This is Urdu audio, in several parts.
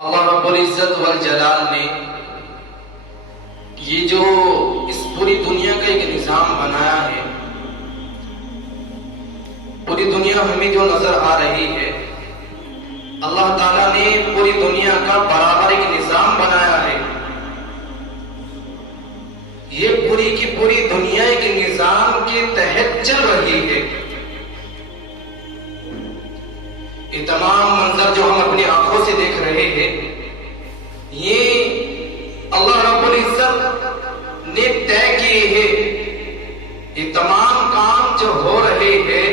اللہ رب العزت والجلال نے یہ جو اس پوری دنیا کا ایک نظام بنایا ہے، پوری دنیا ہمیں جو نظر آ رہی ہے، اللہ تعالیٰ نے پوری دنیا کا برابر ایک نظام بنایا ہے۔ یہ پوری کی پوری دنیا ایک نظام کے تحت چل رہی ہے۔ یہ تمام منظر جو ہم اپنی آنکھوں سے دیکھ رہے ہیں، یہ اللہ رب العزت نے طے کیے ہیں۔ یہ تمام کام جو ہو رہے ہیں،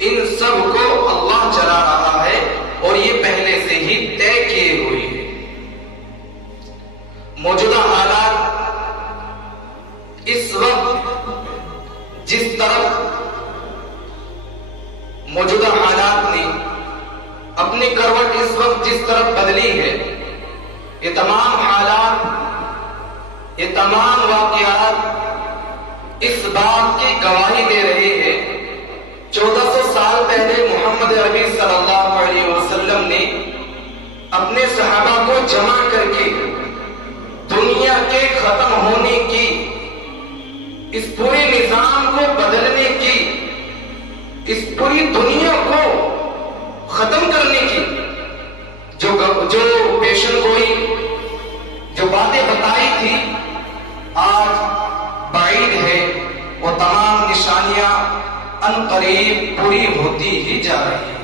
ان سب کو اللہ چلا رہا ہے اور یہ پہلے سے ہی طے کیے ہوئے ہیں۔ موجودہ حالات اس وقت جس طرف موجودہ حالات نے اپنی کروٹ اس وقت جس طرف بدلی ہے، یہ تمام حالات، یہ تمام واقعات اس بات کی گواہی دے رہے ہیں۔ 1400 سال پہلے محمد عربی صلی اللہ علیہ وسلم نے اپنے صحابہ کو جمع کر کے دنیا کے ختم ہونے کی، اس پورے نظام کو بدلنے کی، اس پوری دنیا کو ختم کرنے کی جو پیشن گوئی، جو باتیں بتائی تھی، آج بعید ہے۔ وہ تمام نشانیاں ان قریب پوری ہوتی ہی جا رہی ہیں۔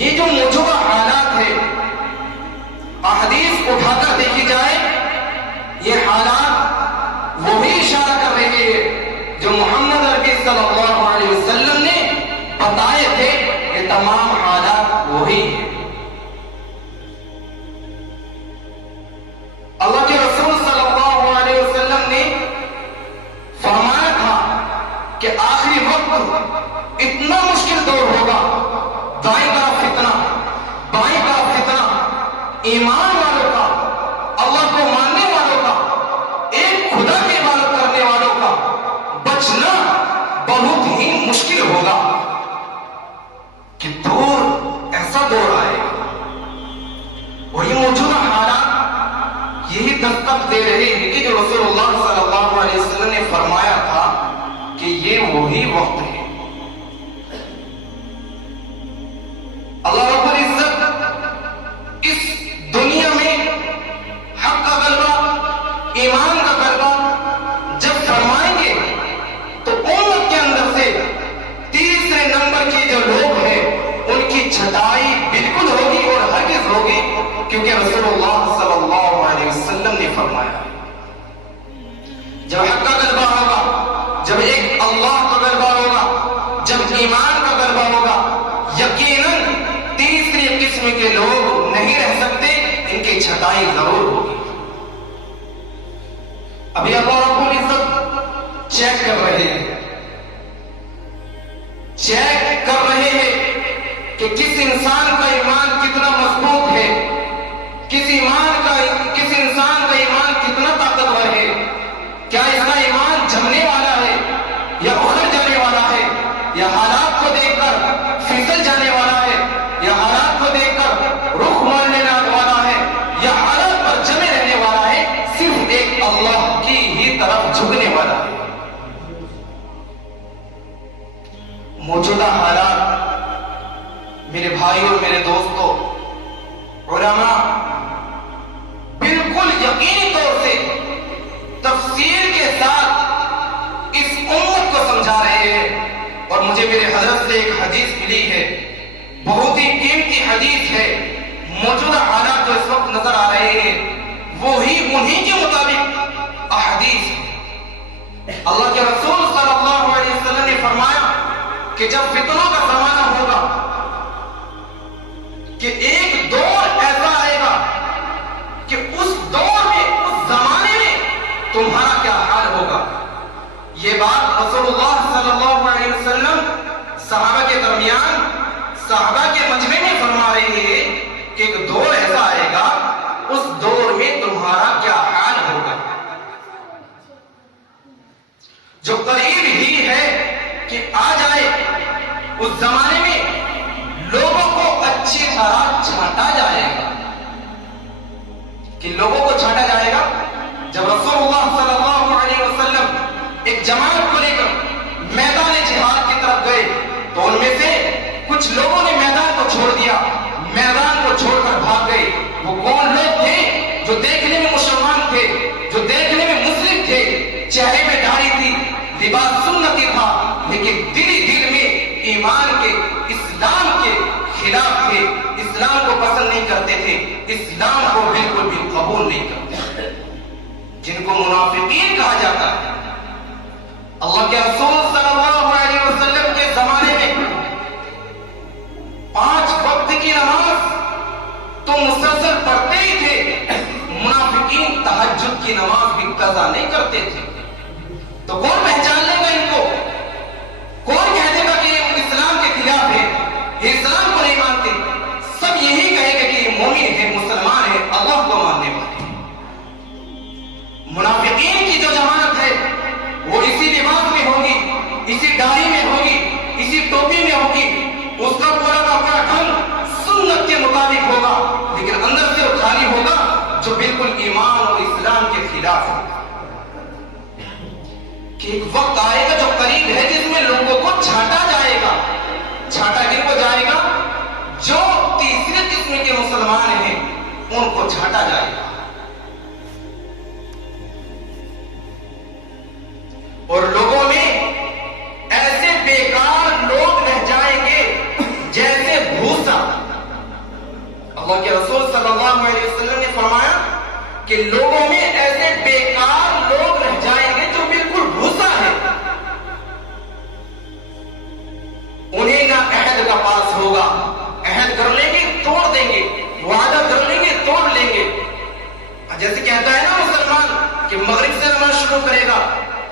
یہ جو موجودہ حالات ہے، احادیث اٹھا کر دیکھی جائے، یہ حالات وہی اشارہ کر رہے ہیں جو محمد عربی صلی اللہ علیہ وسلم نے بتائے تھے۔ یہ تمام حالات وہی ہیں۔ اللہ کے رسول صلی اللہ علیہ وسلم نے فرمایا تھا کہ آخری وقت اتنا مشکل دور ہوگا، دائیں طرف فتنہ، بائیں طرف فتنہ، ایمان والوں کا، اللہ کو ماننے والوں کا، ایک خدا کی عبادت کرنے والوں کا بچنا بہت ہی مشکل ہوگا۔ کہ دور ایسا دور آئے گا، اور یہ موجودہ حالات یہی دستک دے رہے ہیں کہ جو رسول اللہ صلی اللہ علیہ وسلم نے فرمایا تھا کہ یہ وہی وقت ہے۔ اللہ رب العزت اس دنیا میں حق کا غلبہ، ایمان کا غلبہ جب فرمائیں گے تو امت کے اندر سے تیسرے نمبر کے جو لوگ ہیں ان کی چھٹائی بالکل ہوگی اور ہرگز ہوگی، کیونکہ رسول اللہ صلی اللہ علیہ وسلم نے فرمایا جب حق کا غلبہ ہوگا، جب ایک اللہ کا غلبہ ہوگا، جب ایمان کا غلبہ ہوگا، یقیناً تیسری قسم کے لوگ نہیں رہ سکتے، ان کی چھٹائی ضرور ہوگی۔ ابھی اللہ رب العزت چیک کر رہے ہیں، چیک کر رہے ہیں کہ کس انسان کا ایمان کتنا مضبوط ہے، کس انسان کا ایمان کتنا طاقتور ہے، کیا اس کا ایمان جمنے والا ہے یا اخر جانے والا ہے، یا حالات کو دیکھ کر پھسل جانے والا ہے، یا حالات کو دیکھ کر رخ موڑ لینے والا ہے، یا حالات پر جمے رہنے والا ہے، صرف ایک اللہ کی ہی طرف جھکنے والا ہے۔ موجودہ حالات میرے بھائیوں اور میرے دوستوں، علماء بالکل یقینی طور سے تفصیل کے ساتھ اس امت کو سمجھا رہے ہیں، اور مجھے میرے حضرت سے ایک حدیث ملی ہے، بہت ہی قیمتی حدیث ہے۔ موجودہ حالات جو اس وقت نظر آ رہے ہیں وہی انہی کے مطابق احادیث ہے۔ اللہ کے رسول صلی اللہ علیہ وسلم نے فرمایا کہ جب فتنوں کا زمانہ ہوگا کہ ایک دور ایسا آئے گا کہ اس دور میں، اس زمانے میں تمہارا کیا حال ہوگا۔ یہ بات رسول اللہ صلی اللہ علیہ وسلم صحابہ کے درمیان، صحابہ کے مجمع میں فرما رہے ہیں کہ ایک دور ایسا آئے گا، اس دور میں تمہارا کیا حال ہوگا۔ جو قریب ہی ہے کہ آ جائے، اس زمانے میں اشارات چھانٹا جائے گا. کن لوگوں کو چھانٹا جائے گا؟ جب رسول اللہ صلی اللہ علیہ وسلم ایک جماعت کو لے کر میدان جہاد کی طرف گئے تو ان میں سے کچھ لوگوں نے میدان کو چھوڑ دیا، میدان کو چھوڑ کر بھاگ گئے. وہ کون لوگ تھے؟ جو دیکھنے میں مسلمان تھے، جو دیکھنے میں مسلم تھے، چہرے میں داڑھی تھی، لباس سنتی تھا، لیکن دل میں ایمان کے، اسلام کے خلاف تھے، اسلام کو پسند نہیں کرتے تھے، اسلام کو بالکل بھی قبول نہیں کرتے، جن کو منافقین کہا جاتا ہے. اللہ کے رسول صلی اللہ علیہ وسلم کے زمانے میں 5 وقت کی نماز تو مسلسل پڑھتے ہی تھے، منافقین تہجد کی نماز بھی قضا نہیں کرتے تھے. تو کون پہچان لے گا ان کو؟ کون کہہ دے گا کہ یہ اسلام کے خلاف ہے، یہ اسلام کو نہیں مانتے؟ سب یہی کہے گا کہ یہ مومن ہے، مسلمان ہے، اللہ کو ماننے والے. منافقین کی جو جماعت ہے وہ اسی لباس میں ہوگی، اسی داڑھی میں ہوگی، اسی ٹوپی میں ہوگی، اس کا پورا ڈھنگ سنت کے مطابق ہوگا، لیکن اندر سے وہ خالی ہوگا، جو بالکل ایمان اور اسلام کے خلاف ہے. کہ ایک وقت آئے گا جو قریب ہے جس میں لوگوں کو چھانٹا جائے گا. چھانٹا کن کو جائے گا؟ جو تیسرے قسم کے مسلمان ہیں ان کو چھانٹا جائے گا. اور لوگوں میں ایسے بیکار لوگ رہ جائیں گے جیسے بھوسا. اللہ کے رسول صلی اللہ علیہ وسلم نے فرمایا کہ لوگوں میں ایسے بیکار لوگ رہ جائیں گے جو بالکل بھوسا ہے. انہیں نہ عہد کا پاس ہوگا، عہد کر لیں گے توڑ دیں گے، وعدہ کر لیں گے توڑ لیں گے. جیسے کہتا ہے نا مسلمان کہ مغرب سے نماز شروع کرے گا،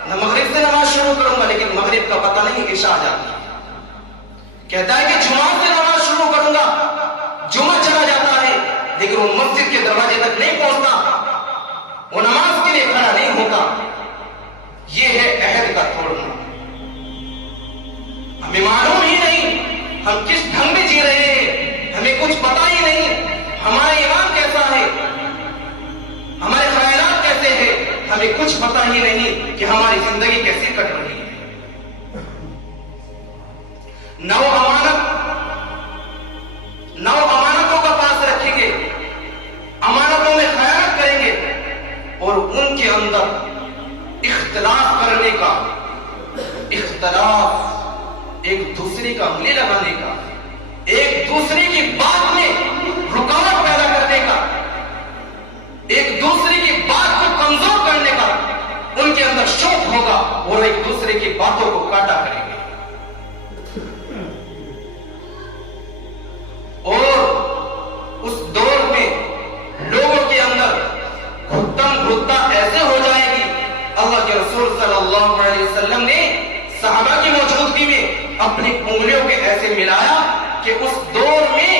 نہ مغرب سے نماز شروع کروں گا، لیکن مغرب کا پتہ نہیں عشاء آ جاتی ہے. کہتا ہے کہ جمعہ سے نماز شروع کروں گا، جمعہ چلا جاتا ہے، لیکن وہ مسجد کے دروازے تک نہیں پہنچتا، وہ نماز کے لیے کھڑا نہیں ہوتا. یہ ہے عہد کا توڑنا. ہمیں معلوم ہی نہیں ہم کس ڈھنگ میں جی رہے ہیں، ہمیں کچھ پتا ہی نہیں ہمارا ایمان کیسا ہے، ہمارے خیالات کیسے ہیں، ہمیں کچھ پتا ہی نہیں کہ ہماری زندگی کیسے کٹ رہی ہے. نو امانتوں کا پاس رکھیں گے، امانتوں میں خیانت کریں گے، اور ان کے اندر اختلاف کرنے کا، اختلاف ایک دوسرے کا انگلی لگانے کا، ایک دوسرے کی بات میں رکاوٹ پیدا کرنے کا، ایک دوسرے کی بات کو کمزور کرنے کا ان کے اندر شوق ہوگا، اور ایک دوسرے کی باتوں کو کاٹا کریں گے. اور اس دور میں لوگوں کے اندر گھٹن گھٹا ایسے ہو جائے گی. اللہ کے رسول صلی اللہ علیہ وسلم نے صحابہ کی موجودگی میں اپنی انگلیوں کے ایسے ملایا کہ اس دور میں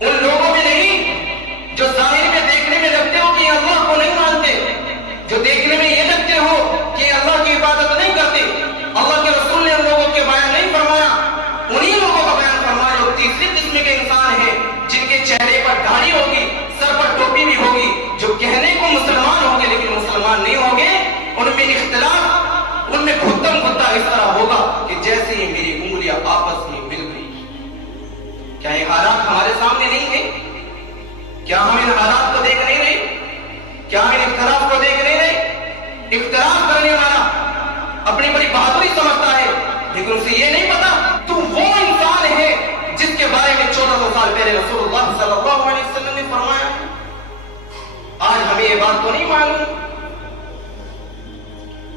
ان لوگوں میں نہیں جو ظاہر میں دیکھنے میں لگتے ہو کہ اللہ کو نہیں مانتے، جو دیکھنے میں یہ لگتے ہو کہ اللہ کی عبادت نہیں کرتے، اللہ کے رسول نے ان لوگوں کے بیان نہیں فرمایا. انہی لوگوں کا بیان فرمایا جو تیسری قسم کے انسان ہیں، جن کے چہرے پر داڑھی ہوگی، سر پر ٹوپی بھی ہوگی، جو کہنے کو مسلمان ہوں گے لیکن مسلمان نہیں ہوں گے. ان میں اختلاف، ان میں گھٹن گھٹا اس طرح ہوگا کہ جیسے ہی میری انگلیاں آپس میں مل گئی. کیا یہ حالات ہمارے سامنے نہیں ہیں؟ کیا ہم ان حالات کو دیکھ نہیں رہے؟ کیا ہم ان اختلاف کو دیکھ نہیں رہے؟ اختلاف کرنے والا اپنی بڑی بہادری سمجھتا ہے، لیکن اسے یہ نہیں پتا تو وہ انسان ہے جس کے بارے میں 1400 سال پہلے رسول اللہ صلی اللہ علیہ وسلم نے فرمایا. آج ہمیں یہ بات تو نہیں معلوم.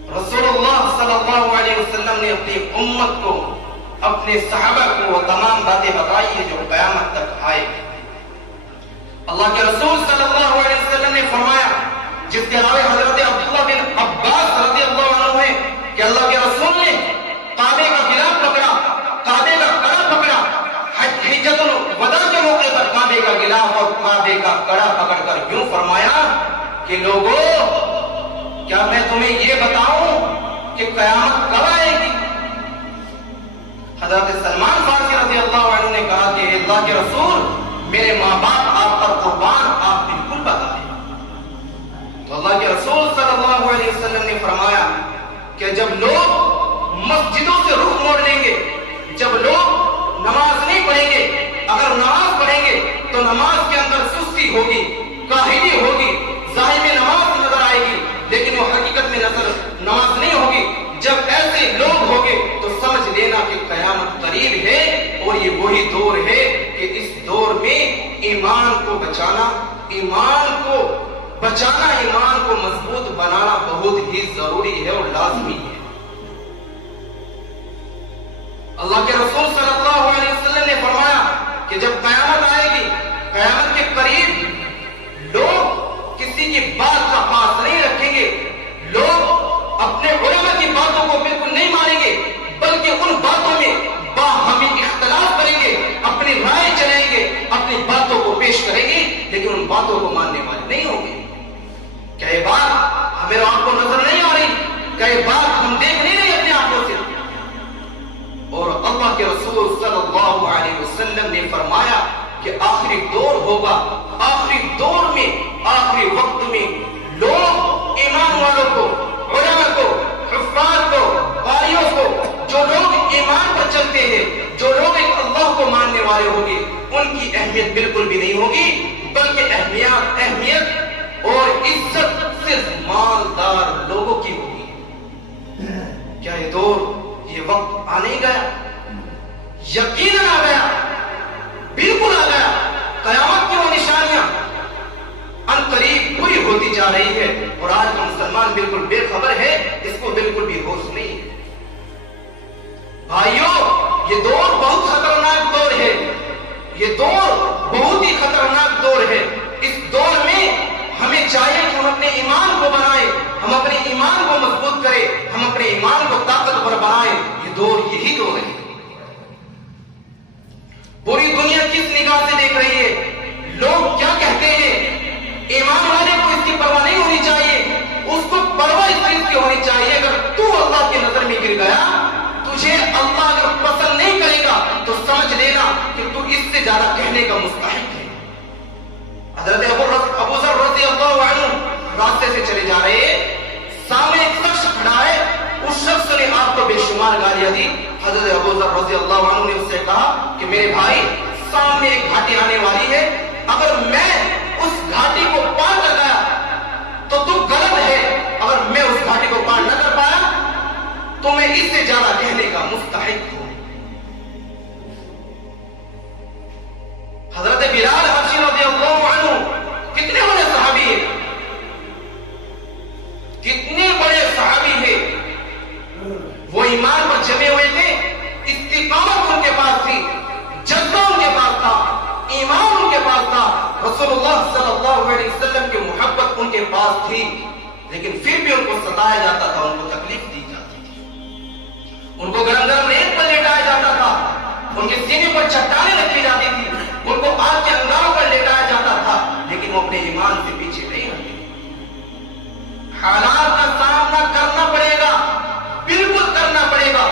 رسول اللہ صلی اللہ علیہ وسلم نے اپنی امت کو، اپنے صحابہ کو وہ تمام باتیں بتائی ہیں جو قیامت تک آئے. اللہ کے رسول صلی اللہ علیہ وسلم نے فرمایا، جس کے راوی حضرت عبداللہ بن عباس رضی اللہ عنہ ہے، کہ اللہ کے رسول نے کعبے کا غلاف پکڑا، کعبے کا کڑا پکڑا، حجۃ الوداع کے موقع پر کعبے کا غلاف اور کعبے کا کڑا پکڑ کر یوں فرمایا کہ لوگوں، کیا میں تمہیں یہ بتاؤں کہ قیامت کب آئے گی؟ حضرت سلمان فارسی رضی اللہ عنہ نے کہا کہ اللہ رسول میرے ماں باپ آپ پر قربان، آپ بالکل بتائیں۔ تو اللہ کے رسول صلی اللہ علیہ وسلم نے فرمایا کہ جب لوگ مسجدوں سے رخ موڑ لیں گے، جب لوگ نماز نہیں پڑھیں گے، اگر نماز پڑھیں گے تو نماز کے اندر سستی ہوگی، کاہلی ہوگی، ظاہر میں نماز نظر آئے گی لیکن وہ حقیقت میں نماز نہیں ہوگی۔ جب ایسے لوگ ہوگے تو سمجھ لینا کہ قیامت قریب ہے، اور یہ وہی دور ہے کہ اس دور میں ایمان کو بچانا، ایمان کو مضبوط بنانا بہت ہی ضروری ہے اور لازمی ہے۔ اللہ کے رسول صلی اللہ علیہ وسلم نے فرمایا کہ جب قیامت آئے گی، قیامت کے قریب لوگ کسی کی بات کا پاس نہیں رکھیں گے، لوگ اپنے علماء کی باتوں کو بالکل نہیں مانیں گے، بلکہ ان باتوں میں باہمی اختلاف کریں گے، اپنی رائے چلائیں گے، اپنی باتوں کو پیش کریں گے، لیکن ان باتوں کو ماننے والے نہیں ہوں گے۔ کیا یہ بات ہمیں آپ کو نظر نہیں آ رہی؟ کیا یہ بات ہم دیکھ نہیں رہے اپنی آنکھوں سے؟ اور اللہ کے رسول صلی اللہ علیہ وسلم نے فرمایا کہ آخری دور ہوگا، آخری دور میں، آخری وقت میں لوگ ایمان والوں کو، علماء کو، حفاظ کو، قاریوں کو، جو لوگ ایمان پر چلتے ہیں، جو لوگ ایک اللہ کو ماننے والے ہوں گے، ان کی اہمیت بالکل بھی نہیں ہوگی، بلکہ اہمیت اور عزت صرف مالدار لوگوں کی ہوگی۔ کیا یہ دور، یہ وقت آ نہیں گیا؟ یقیناً آ گیا، بالکل آ گیا۔ قیامت کی وہ نشانیاں ان قریب پوری ہوتی جا رہی ہے، اور آج کا مسلمان بالکل بے خبر ہے، اس کو بالکل بھی ہوش نہیں ہے۔ بھائیوں، یہ دور بہت خطرناک دور ہے، یہ دور بہت ہی خطرناک دور ہے۔ اس دور میں ہمیں چاہیے کہ ہم اپنے ایمان کو بنائیں، ہم اپنے ایمان کو مضبوط کریں، ہم اپنے ایمان کو طاقتور بنائیں۔ یہ دور یہی دور ہے۔ پوری دنیا کس نگاہ سے دیکھ رہی ہے؟ لوگ کیا کہتے ہیں؟ ایمان والے کو اس کی پرواہ نہیں ہونی چاہیے، اس کو پرواہ اس چیز کی ہونی چاہیے اگر تو اللہ کی نظر میں گر گیا، تجھے اللہ اگر پسند نہیں کرے گا تو سمجھ لینا کہ تو اس سے زیادہ کہنے کا مستحق ہے۔ حضرت ابو ذر رضی اللہ عنہ راستے سے چلے جا رہے ہیں، سامنے ایک شخص کھڑا ہے، اس شخص نے آپ کو بے شمار گالیاں دی۔ حضرت ابو ذر رضی اللہ عنہ نے اس سے کہا کہ میرے بھائی، سامنے ایک گھاٹی آنے والی ہے، اگر میں اس گھاٹی کو پار کر گیا تو تو غلط ہے، اگر میں اس گھاٹی کو پار نہ کر پایا تو میں اس سے زیادہ کہنے کا مستحق ہوں۔ حضرت بلال حبشی رضی اللہ عنہ کتنے بڑے صحابی ہیں، کتنے بڑے صحابی ہیں، وہ ایمان پر جمے ہوئے تھے، استقامت ان کے پاس تھی، جذبہ ان کے پاس تھا، ایمان ان کے پاس تھا، رسول اللہ صلی اللہ علیہ وسلم کی محبت ان کے پاس تھی، لیکن پھر بھی ان کو ستایا جاتا تھا، ان کو تکلیف دی جاتی تھی، ان کو گرم گرم ریت پر لیٹایا جاتا تھا، ان کے سینے پر چٹانیں رکھی جاتی تھی، ان کو آگ کے انگاروں پر لیٹایا جاتا تھا، لیکن وہ اپنے ایمان سے پیچھے نہیں ہٹے۔ حالات کا سامنا کرنا پڑے گا، بالکل کرنا پڑے گا۔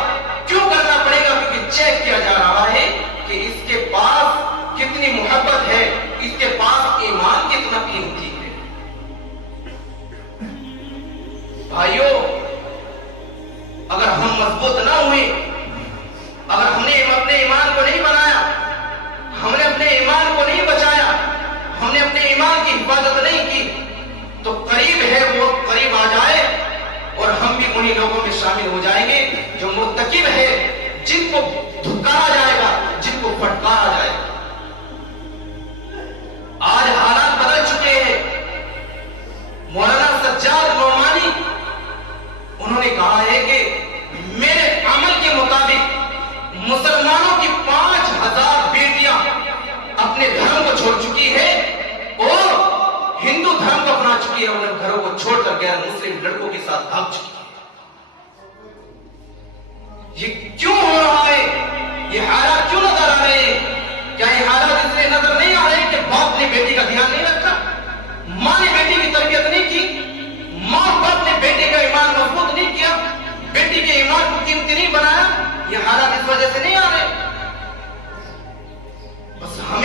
کیوں کرنا پڑے گا؟ کیونکہ چیک کیا جا رہا ہے کہ اس کے پاس کتنی محبت ہے، اس کے پاس ایمان کتنا قیمتی ہے۔ بھائیوں، اگر ہم مضبوط نہ ہوئے، اگر ہم نے اپنے ایمان کو نہیں بنایا، ہم نے اپنے ایمان کو نہیں بچایا، ہم نے اپنے ایمان کی حفاظت نہیں کی، تو قریب ہے وہ قریب آ جائے اور ہم بھی انہی لوگوں میں شامل ہو جائیں گے جو مرتکب ہے، جن کو دھکارا جائے گا، جن کو پھٹکارا جائے گا۔ آج حالات بدل چکے ہیں۔ مولانا سجاد نعمانی انہوں نے کہا ہے کہ میرے عمل کے مطابق مسلمانوں کی 5000 بیٹیاں اپنے دھرم کو چھوڑ چکی ہے اور ہندو دھرم کو اپنا چکی ہے، اور گھروں کو چھوڑ کر غیر مسلم لڑکوں کے ساتھ بھاگ چکی ہے۔ یہ کیوں ہو رہا ہے؟ یہ حالات کیوں نظر آ رہے ہیں؟ کیا یہ حالات اس لیے نظر نہیں آ رہے کہ باپ نے بیٹی کا دھیان نہیں رکھا، ماں نے بیٹی کی تربیت نہیں کی، ماں باپ نے بیٹے کا ایمان مضبوط نہیں کیا، بیٹی کے ایمان کو قیمتی نہیں بنایا؟ یہ حالات اس وجہ سے نہیں آ رہے۔ بس ہمیں